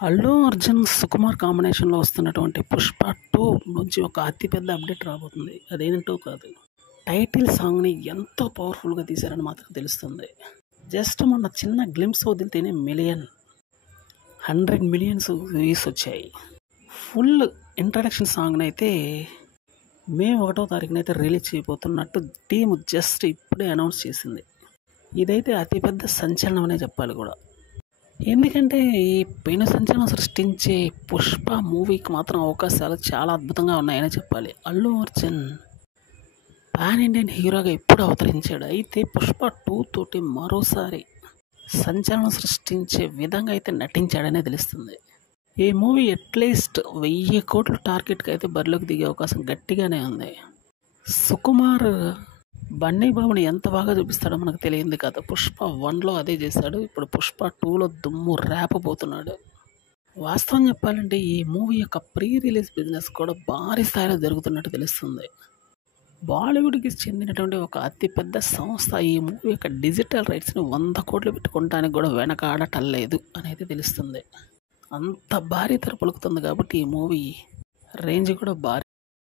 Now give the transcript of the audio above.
అల్లు అర్జున్, సుకుమార్ కాంబినేషన్‌లో వస్తున్నటువంటి 'పుష్ప 2' నుంచి ఒక అతిపెద్ద అప్డేట్ రాబోతుంది. అదేంటో కాదు. టైటిల్ సాంగ్‌ని ఎంతో పవర్‌ఫుల్‌గా తీశారని మాత్రం తెలుస్తుంది. జస్ట్ మొన్న చిన్న గ్లింప్స్ వదిలితేనే 100 మిలియన్స్ వ్యూస్ వచ్చాయి. ఫుల్ ఇంట్రడక్షన్ సాంగ్‌నైతే మే 1వ తారీఖునైతే రిలీజ్ చేయబోతున్నట్టు టీమ్ జస్ట్ ఇప్పుడే అనౌన్స్ చేసింది. ఇదైతే అతిపెద్ద సంచలనం అనే చెప్పాలి కూడా. ఎందుకంటే ఈ పెను సంచలనం సృష్టించే 'పుష్ప' మూవీకి మాత్రం అవకాశాలు చాలా అద్భుతంగా ఉన్నాయని చెప్పాలి. అల్లు అర్జున్ పాన్ ఇండియన్ హీరోగా ఎప్పుడు అవతరించాడు. అయితే 'పుష్ప 2' తోటి మరోసారి సంచలనం సృష్టించే విధంగా అయితే నటించాడనే తెలుస్తుంది. ఈ మూవీ అట్లీస్ట్ 1000 కోట్ల టార్గెట్కి అయితే బరిలోకి దిగే అవకాశం గట్టిగానే ఉంది. సుకుమార్ బన్నీ బాబుని ఎంత బాగా చూపిస్తాడో మనకు తెలియంది కాదు. 'పుష్ప 1'లో అదే చేశాడు. ఇప్పుడు 'పుష్ప 2'లో దుమ్ము రేపబోతున్నాడు. వాస్తవం చెప్పాలంటే ఈ మూవీ యొక్క ప్రీ రిలీజ్ బిజినెస్ కూడా భారీ స్థాయిలో జరుగుతున్నట్టు తెలుస్తుంది. బాలీవుడ్కి చెందినటువంటి ఒక అతిపెద్ద సంస్థ ఈ మూవీ యొక్క డిజిటల్ రైట్స్ని 100 కోట్లు పెట్టుకోవడానికి కూడా వెనకాడటం లేదు అనేది తెలుస్తుంది. అంత భారీ తెర పలుకుతుంది కాబట్టి ఈ మూవీ రేంజ్ కూడా భారీ.